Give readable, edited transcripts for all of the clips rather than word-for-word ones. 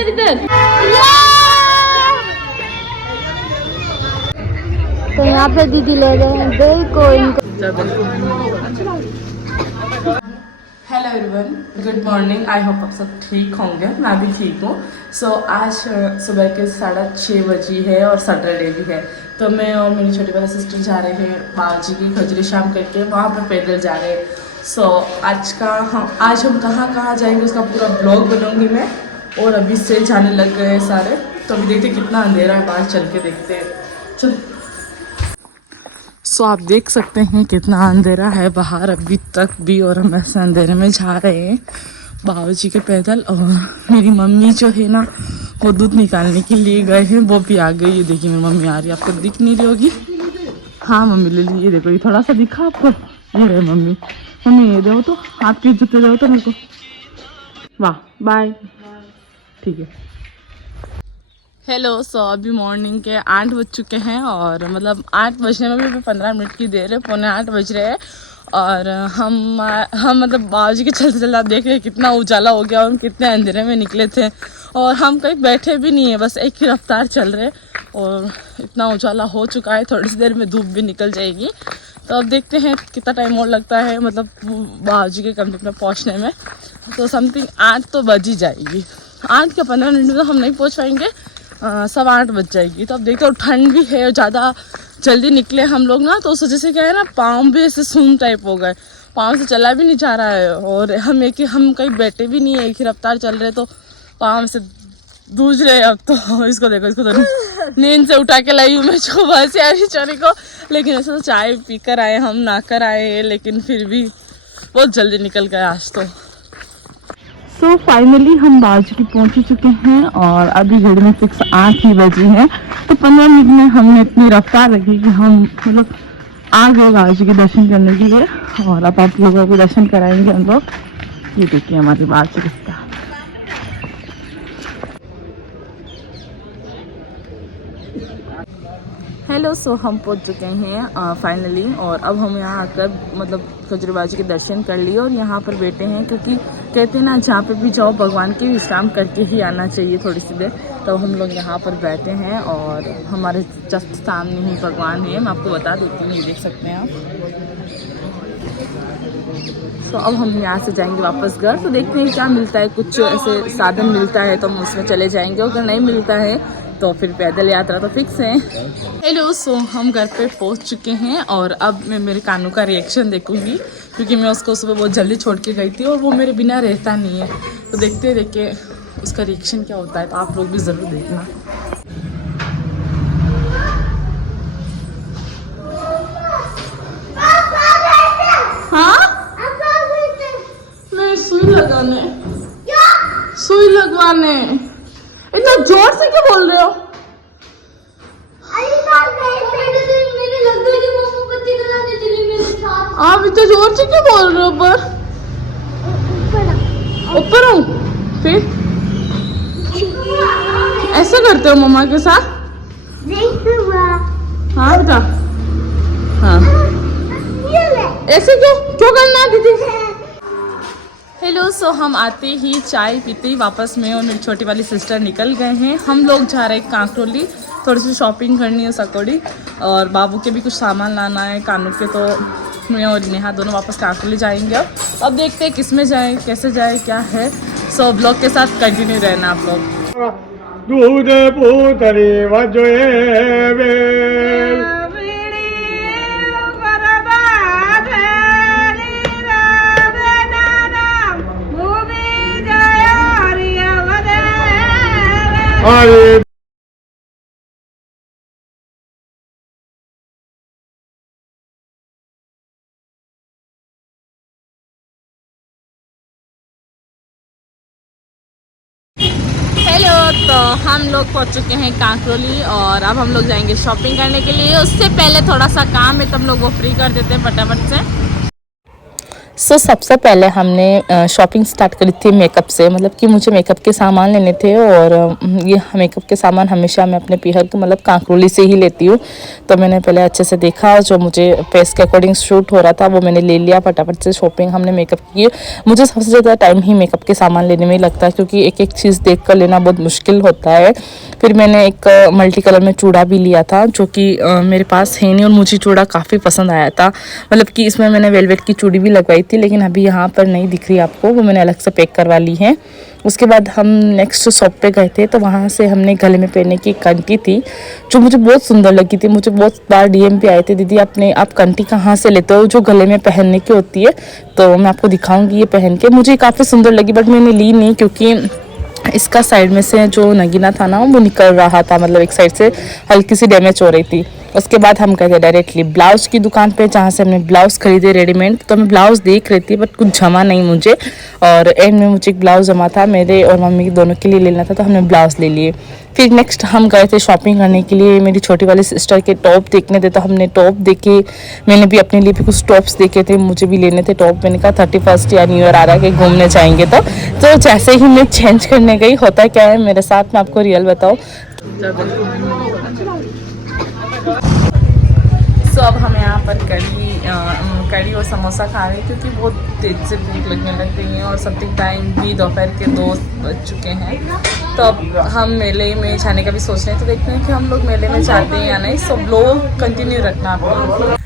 इधर इधर। तो यहाँ पे दीदी ले रहे हैं बेल को इनको। Hello everyone, good morning. I hope आप सब ठीक होंगे, मैं भी ठीक हूँ। सो आज सुबह के 6:30 बजे है और सैटरडे भी है, तो मैं और मेरी छोटी वाली सिस्टर जा रहे हैं बाबूजी की खजूरी शाम करके, वहाँ पर पैदल जा रहे हैं। सो आज हम कहाँ कहाँ जाएंगे उसका पूरा ब्लॉग बनाऊंगी मैं। और अभी से जाने लग गए हैं सारे, तो अभी देखते कितना अंधेरा है, बाहर चल के देखते हैं। चल। सो आप देख सकते हैं कितना अंधेरा है बाहर अभी तक भी, और हम ऐसे अंधेरे में जा रहे हैं बाबूजी के पैदल। और मेरी मम्मी जो है ना, वो दूध निकालने के लिए गए हैं, वो भी आ गई। ये देखिए मेरी मम्मी आ रही है, आपको दिख नहीं रही होगी। हाँ मम्मी ले ली, ये देखो, ये थोड़ा सा दिखा आपको, ये रहे मम्मी। मम्मी ये दो तो, आपके जूते दो तो मेरे को। वाह, बाय। ठीक है। हेलो। सो अभी मॉर्निंग के 8 बज चुके हैं, और मतलब 8 बजने में भी 15 मिनट की देर है, 7:45 बज रहे हैं। और हम मतलब बाबूजी के चलते चलते आप देख रहे हैं कितना उजाला हो गया, और हम कितने अंधेरे में निकले थे, और हम कहीं बैठे भी नहीं है, बस एक ही रफ्तार चल रहे, और इतना उजाला हो चुका है। थोड़ी सी देर में धूप भी निकल जाएगी, तो अब देखते हैं कितना टाइम और लगता है, मतलब बाबूजी के कमरे में पहुँचने में। तो समथिंग 8 तो बज ही जाएगी। 8 के 15 मिनट में तो हम नहीं पहुँच पाएंगे, 7:15 बज जाएगी। तो अब देखते हो, ठंड भी है और ज़्यादा जल्दी निकले हम लोग ना, तो उस वजह से क्या है ना, पाँव भी ऐसे सून टाइप हो गए, पाँव से चला भी नहीं जा रहा है, और हम कहीं बैठे भी नहीं है, एक ही रफ्तार चल रहे, तो पाँव से दूज रहे। अब तो इसको देखो, इसको तो नींद से उठा के लाई हूँ मैं सुबह से यार बेचारी को। लेकिन ऐसे तो चाय पी कर आए, हम ना कर आए, लेकिन फिर भी बहुत जल्दी निकल गए आज तो। सो फाइनली हम बाबूजी की पहुंच ही चुके हैं, और अभी घड़ी में 8 ही बजी है, तो 15 मिनट में हमने इतनी रफ्तार रखी कि हम मतलब आ गए बाबूजी के दर्शन करने के लिए। और अब आप लोगों को दर्शन कराएंगे हम लोग। ये देखिए हमारे बाबूजी किसका। हेलो। सो हम पहुंच चुके हैं फाइनली, और अब हम यहाँ आकर मतलब खजूरी बाबूजी के दर्शन कर लिए, और यहाँ पर बैठे हैं, क्योंकि कहते हैं ना, जहाँ पे भी जाओ भगवान के विश्राम करके ही आना चाहिए थोड़ी सी देर। तो हम लोग यहाँ पर बैठे हैं, और हमारे जस्ट सामने ही भगवान है, मैं आपको बता देती हूँ, ये देख सकते हैं आप। तो अब हम यहाँ से जाएंगे वापस घर, तो देखते हैं क्या मिलता है, कुछ ऐसे साधन मिलता है तो हम उसमें चले जाएंगे, अगर नहीं मिलता है तो फिर पैदल यात्रा तो फिक्स है। हेलो। सो हम घर पे पहुंच चुके हैं, और अब मैं मेरे कानू का रिएक्शन देखूंगी, क्योंकि मैं उसको सुबह बहुत जल्दी छोड़ के गई थी, और वो मेरे बिना रहता नहीं है, तो देखते देखे उसका रिएक्शन क्या होता है, तो आप लोग भी ज़रूर देखना। हाँ, मैं सुई लगाने, सुई लगवाने। इतना जोर से क्यों बोल रहे हो? आप इतना जोर से क्यों बोल रहे हो? ऊपर हूँ, फिर ऐसा करते हो मम्मा के साथ? हाँ बेटा, हाँ ऐसे क्यों क्यों करना दीदी? हेलो। सो हम आते ही चाय पीते ही वापस में और मेरी छोटी वाली सिस्टर निकल गए हैं। हम लोग जा रहे हैं कांकरोली, थोड़ी सी शॉपिंग करनी है सकौड़ी, और बाबू के भी कुछ सामान लाना है कानू के, तो मैं और नेहा दोनों वापस कांकरोली जाएंगे। अब देखते हैं किस में जाए, कैसे जाए, क्या है। सो ब्लॉग के साथ कंटिन्यू रहना आप लोग। दूध पूतरी अरे हेलो। तो हम लोग पहुंच चुके हैं कांकरोली, और अब हम लोग जाएंगे शॉपिंग करने के लिए। उससे पहले थोड़ा सा काम है, तब लोग वो फ्री कर देते हैं फटाफट से। सबसे पहले हमने शॉपिंग स्टार्ट करी थी मेकअप से, मतलब कि मुझे मेकअप के सामान लेने थे और ये मेकअप के सामान हमेशा मैं अपने पीहर के मतलब कांकरोली से ही लेती हूँ। तो मैंने पहले अच्छे से देखा, जो मुझे फेस के अकॉर्डिंग शूट हो रहा था वो मैंने ले लिया। फटाफट से शॉपिंग हमने मेकअप की। मुझे सबसे ज़्यादा टाइम ही मेकअप के सामान लेने में ही लगता है, क्योंकि एक एक चीज़ देख कर लेना बहुत मुश्किल होता है। फिर मैंने एक मल्टी कलर में चूड़ा भी लिया था, जो कि मेरे पास है नहीं और मुझे चूड़ा काफ़ी पसंद आया था। मतलब कि इसमें मैंने वेलवेट की चूड़ी भी लगवाई थी, लेकिन अभी यहाँ पर नहीं दिख रही आपको, वो मैंने अलग से पैक करवा ली है। उसके बाद हम नेक्स्ट शॉप पे गए थे, तो वहाँ से हमने गले में पहनने की एक कंठी थी जो मुझे बहुत सुंदर लगी थी। मुझे बहुत बार डीएम पे आए थे, दीदी आप कंठी कहाँ से लेते हो जो गले में पहनने की होती है। तो मैं आपको दिखाऊंगी ये पहन के, मुझे काफ़ी सुंदर लगी, बट मैंने ली नहीं क्योंकि इसका साइड में से जो नगीना था ना वो निकल रहा था, मतलब एक साइड से हल्की सी डैमेज हो रही थी। उसके बाद हम गए थे डायरेक्टली ब्लाउज़ की दुकान पे, जहाँ से हमने ब्लाउज़ खरीदे रेडीमेड। तो मैं ब्लाउज़ देख रही थी बट कुछ जमा नहीं मुझे, और एंड में मुझे एक ब्लाउज़ जमा था, मेरे और मम्मी के दोनों के लिए लेना था, तो हमने ब्लाउज़ ले लिए। फिर नेक्स्ट हम गए थे शॉपिंग करने के लिए, मेरी छोटी वाली सिस्टर के टॉप देखने थे, तो हमने टॉप देखे। मैंने भी अपने लिए भी कुछ टॉप्स देखे थे, मुझे भी लेने थे टॉप। मैंने कहा 31 या न्यू ईयर आ रहा है कि घूमने जाएंगे, तो जैसे ही मैं चेंज करने गई, होता क्या है मेरे साथ, मैं आपको रियल बताऊँ। तो अब हम यहाँ पर कड़ी और समोसा खा रहे हैं, क्योंकि बहुत तेज से भूख लगने लग गई है और समथिंग टाइम भी दोपहर के 2 बज चुके हैं। तो अब हम मेले में जाने का भी सोच रहे हैं, तो देखते हैं कि हम लोग मेले में जाते हैं या नहीं। सब लोग कंटिन्यू रखना आप लोग।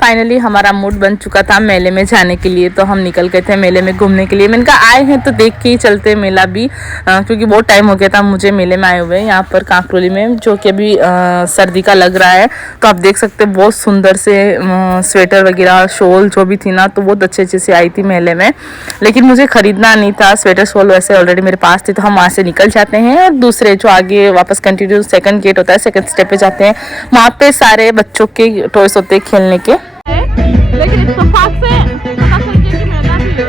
फाइनली हमारा मूड बन चुका था मेले में जाने के लिए, तो हम निकल गए थे मेले में घूमने के लिए। मैंने कहा आए हैं तो देख के ही चलते मेला भी, क्योंकि बहुत टाइम हो गया था मुझे मेले में आए हुए यहाँ पर कांकरोली में, जो कि अभी सर्दी का लग रहा है। तो आप देख सकते हैं बहुत सुंदर से स्वेटर वगैरह शॉल जो भी थी ना, तो बहुत अच्छे अच्छे से आई थी मेले में। लेकिन मुझे ख़रीदना नहीं था स्वेटर शॉल, वैसे ऑलरेडी मेरे पास थी। तो हम वहाँ से निकल जाते हैं और दूसरे जो आगे वापस कंटिन्यू सेकंड गेट होता है, सेकंड स्टेप पे जाते हैं। वहाँ पे सारे बच्चों के टॉयस होते हैं खेलने के, लेकिन इत्तेफाक से पता चल गया कि मेला भी है।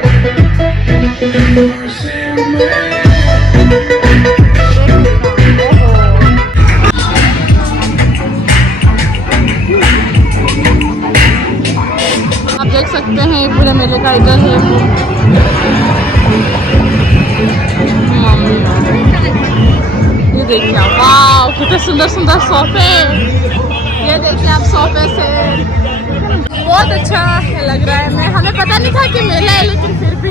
आप देख सकते हैं पूरे मेले का इधर है वो। ये देखिए, वाह कितने सुंदर सुंदर सोफे। ये देखिए आप सोफे से बहुत अच्छा लग रहा है। हमें पता नहीं था कि मेला है, लेकिन फिर भी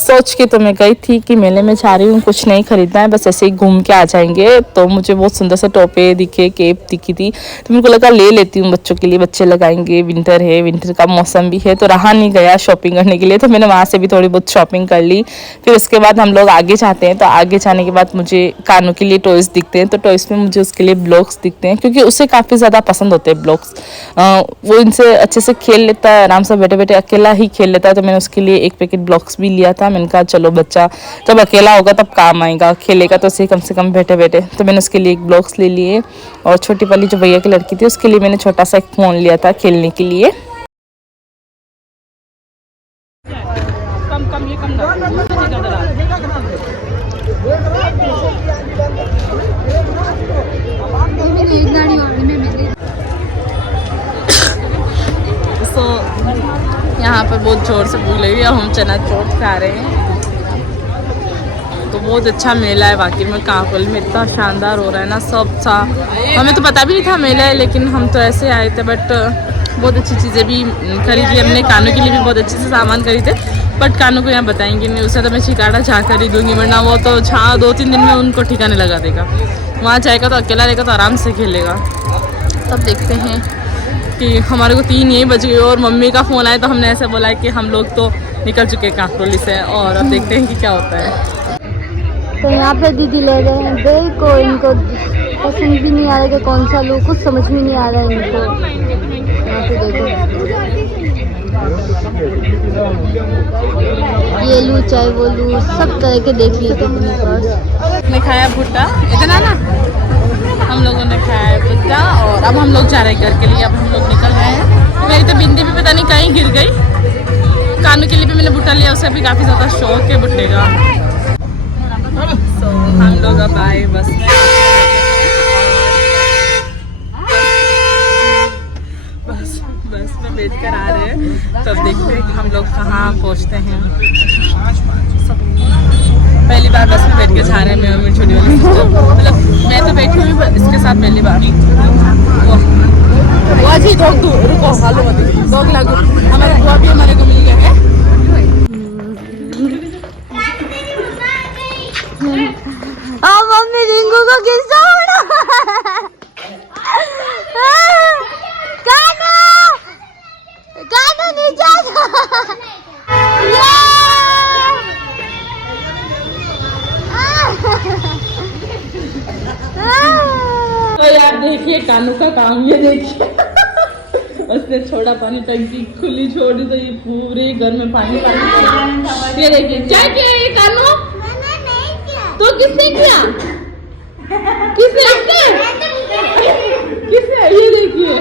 सोच के तो मैं गई थी कि मेले में जा रही हूँ, कुछ नहीं खरीदना है, बस ऐसे ही घूम के आ जाएंगे। तो मुझे बहुत सुंदर से टोपे दिखे, केप दिखी थी, तो मेरे को लगा ले लेती हूँ बच्चों के लिए, बच्चे लगाएंगे। विंटर है, विंटर का मौसम भी है, तो रहा नहीं गया शॉपिंग करने के लिए, तो मैंने वहाँ से भी थोड़ी बहुत शॉपिंग कर ली। फिर उसके बाद हम लोग आगे जाते हैं, तो आगे जाने के बाद मुझे कानों के लिए टॉयज़ दिखते हैं, तो टॉयज़ में मुझे उसके लिए ब्लॉक्स दिखते हैं, क्योंकि उसे काफ़ी ज़्यादा पसंद होते हैं ब्लॉक्स। वो इनसे अच्छे से खेल लेता है, आराम से बैठे बैठे अकेला ही खेल लेता है। तो मैंने उसके लिए एक पैकेट ब्लॉक्स भी लिया था। मैंने कहा चलो बच्चा जब अकेला होगा तब काम आएगा, खेलेगा तो उसे कम से कम बैठे बैठे। तो मैंने उसके लिए एक ब्लॉक्स ले लिए, और छोटी वाली जो भैया की लड़की थी उसके लिए मैंने छोटा सा एक फ़ोन लिया था खेलने के लिए। यहाँ पर बहुत जोर से भूख लगी, अब हम चना चोट खा रहे हैं। तो बहुत अच्छा मेला है वाकई में, कांकरोली में इतना शानदार हो रहा है ना सब सा। हमें तो पता भी नहीं था मेला है, लेकिन हम तो ऐसे आए थे। बट बहुत अच्छी चीज़ें भी खरीदी हमने, कानों के लिए भी बहुत अच्छे से सामान खरीदे। बट कानों को यहाँ बताएंगे नहीं, उसे तो मैं चिकाड़ा चाह खरीदूँगी, वरना वो तो 2-3 दिन में उनको ठिकाने लगा देगा। वहाँ जाएगा तो अकेला रहेगा तो आराम से खेलेगा। तब देखते हैं कि हमारे को 3 यही बज गए, और मम्मी का फ़ोन आया तो हमने ऐसे बोला कि हम लोग तो निकल चुके हैं कांकरोली से, और अब देखते हैं कि क्या होता है। तो यहाँ पे दीदी ले रहे हैं, देखो इनको पसंद भी नहीं आ रहा कि कौन सा लूँ, कुछ समझ में नहीं आ रहा है इनको। यहाँ पे देखो ये लूँ चाहे वो लूँ, सब तरह के देख लिए थे मेरे पास। हमने खाया भुट्टा, इतना ना हम लोगों ने खाया भुट्टा, और अब हम लोग जा रहे हैं घर के लिए। अब हम लोग निकल रहे हैं। मेरी तो बिंदी भी पता नहीं कहीं गिर गई। कानों के लिए भी मैंने भुट्टा लिया, उसे भी काफ़ी ज़्यादा शौक है भुट्टे का। तो हम लोग अब आए बस में, लेट कर आ रहे हैं। तो अब देखते हैं कि हम लोग कहाँ पहुँचते हैं। पहली बार बस में बैठ के जा रहे हैं मैं और मेरी छोटी वाली सिस्टर। मतलब मैं तो बैठी हुई पर इसके साथ पहली बार। वो जी डॉग रुको हालो मत डॉग लागू हमारे बुआ भी हमारे को मिल गया है। मम्मी रिंगू को किस्सा कानू नीचे तो यार देखिए कानू का काम ये देखिए उसने छोड़ा पानी टंकी खुली छोड़ी तो ये पूरे घर में पानी पानी। ये देखिए क्या किया ये कानू? तो किसने किया? किसने ये देखिए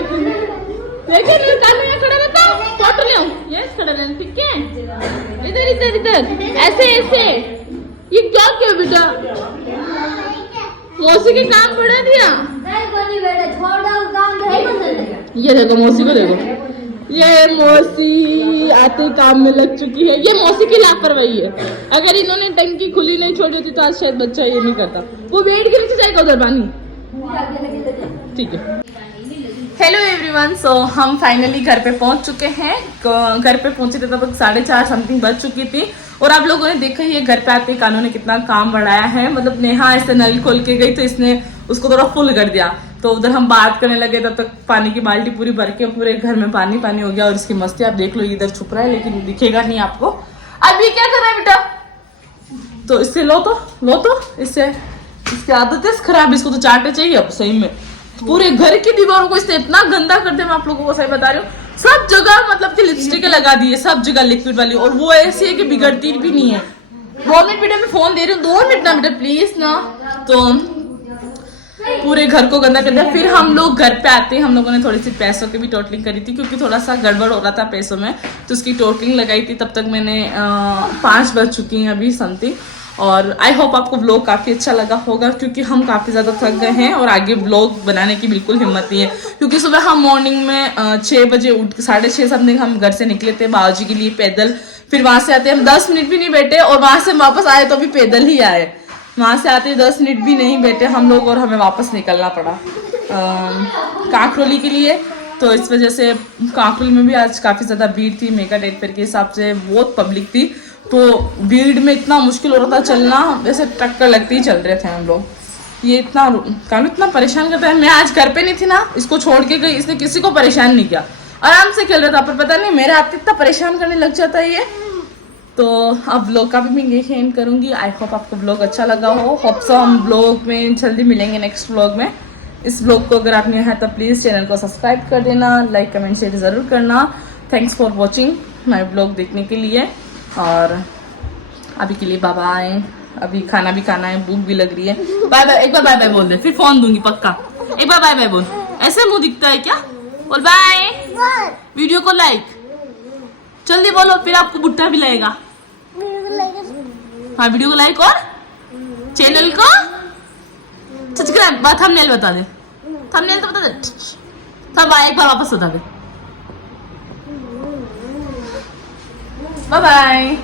देखिए ना कानू यहाँ खड़ा रहता फोटो ले यस खड़ा रहना ठीक है। इधर इधर इधर ऐसे ऐसे ये क्या किया बेटा? मौसी के काम बढ़ा दिया। ये देखो मौसी को देखो ये मौसी आते काम में लग चुकी है। ये मौसी की लापरवाही है। अगर इन्होंने टंकी खुली नहीं छोड़ी होती तो आज शायद बच्चा ये नहीं करता। वो बेड के नीचे जाएगा उधर पानी ठीक है। हेलो एवरीवन, सो हम फाइनली घर पे पहुंच चुके हैं। घर पे पहुंचे थे तब 4:30 समथिंग बज चुकी थी और आप लोगों ने देखा ही घर पे आते कानू ने कितना काम बढ़ाया है। मतलब नेहा ऐसे नल खोल के गई तो इसने उसको थोड़ा फुल कर दिया। तो उधर हम बात करने लगे तब तक पानी की बाल्टी पूरी भर के पूरे घर में पानी पानी हो गया। और इसकी मस्ती आप देख लो इधर छुप रहा है लेकिन दिखेगा नहीं आपको। अब ये क्या कर रहा है बेटा? तो इससे लो तो इससे इसकी आदत है खराब। इसको तो चाटे चाहिए अब सही में। पूरे घर की दीवारों को इसने इतना गंदा कर दिया। मैं आप लोगों को सही बता रही हूँ। सब जगह मतलब कि लिपस्टिक लगा दी है सब जगह लिक्विड वाली। और वो ऐसी है कि बिगड़ती भी नहीं है। 2 मिनट बेटा मैं फोन दे रही हूँ 2 मिनट ना बेटा प्लीज ना। तो पूरे घर को गंदा कर दिया। फिर हम लोग घर पे आते हैं हम लोगों ने थोड़ी सी पैसों की भी टोटलिंग करी थी क्योंकि थोड़ा सा गड़बड़ हो रहा था पैसों में। तो उसकी टोटलिंग लगाई थी। तब तक मैंने 5 बज चुकी हैं अभी समथिंग। और आई होप आपको व्लॉग काफ़ी अच्छा लगा होगा क्योंकि हम काफ़ी ज़्यादा थक गए हैं और आगे व्लॉग बनाने की बिल्कुल हिम्मत नहीं है। क्योंकि सुबह हम मॉर्निंग में 6 बजे उठ 6:30 समथिंग हम घर से निकले थे बाबूजी के लिए पैदल। फिर वहाँ से आते हम 10 मिनट भी नहीं बैठे और वहाँ से वापस आए तो भी पैदल ही आए। वहाँ से आते 10 मिनट भी नहीं बैठे हम लोग और हमें वापस निकलना पड़ा काकरोली के लिए। तो इस वजह से काकरोली में भी आज काफ़ी ज़्यादा भीड़ थी। मेगा डेट फेयर के हिसाब से बहुत पब्लिक थी। तो भीड़ में इतना मुश्किल हो रहा था चलना। वैसे टक्कर लगते ही चल रहे थे हम लोग। ये इतना परेशान करता है। मैं आज घर पे नहीं थी ना इसको छोड़ के गई। इसने किसी को परेशान नहीं किया आराम से खेल रहा था। पर पता नहीं मेरे हाथ इतना परेशान करने लग जाता है ये। तो अब व्लॉग का भी मैं यही एंड करूँगी। आई होप आपको व्लॉग अच्छा लगा हो। होप सो हम व्लॉग में जल्दी मिलेंगे नेक्स्ट व्लॉग में। इस व्लॉग को अगर आप नए हैं तो प्लीज़ चैनल को सब्सक्राइब कर देना। लाइक कमेंट शेयर ज़रूर करना। Thanks for watching my vlog देखने के लिए। और अभी के लिए बाय बाय। अभी खाना भी खाना है भूख भी लग रही है। बाय बाय एक बार बाय बाय बोल दे फिर फोन दूंगी पक्का। एक बार बाय बाय बोल। ऐसे मुंह दिखता है क्या? बोल बाय। वीडियो को लाइक जल्दी बोलो फिर आपको बुट्टा भी लगेगा। हाँ वीडियो को लाइक और चैनल को सब्सक्राइब। थंबनेल बता दे। थंबनेल तो बता दे। सब एक बार वापस बता दे। Bye bye.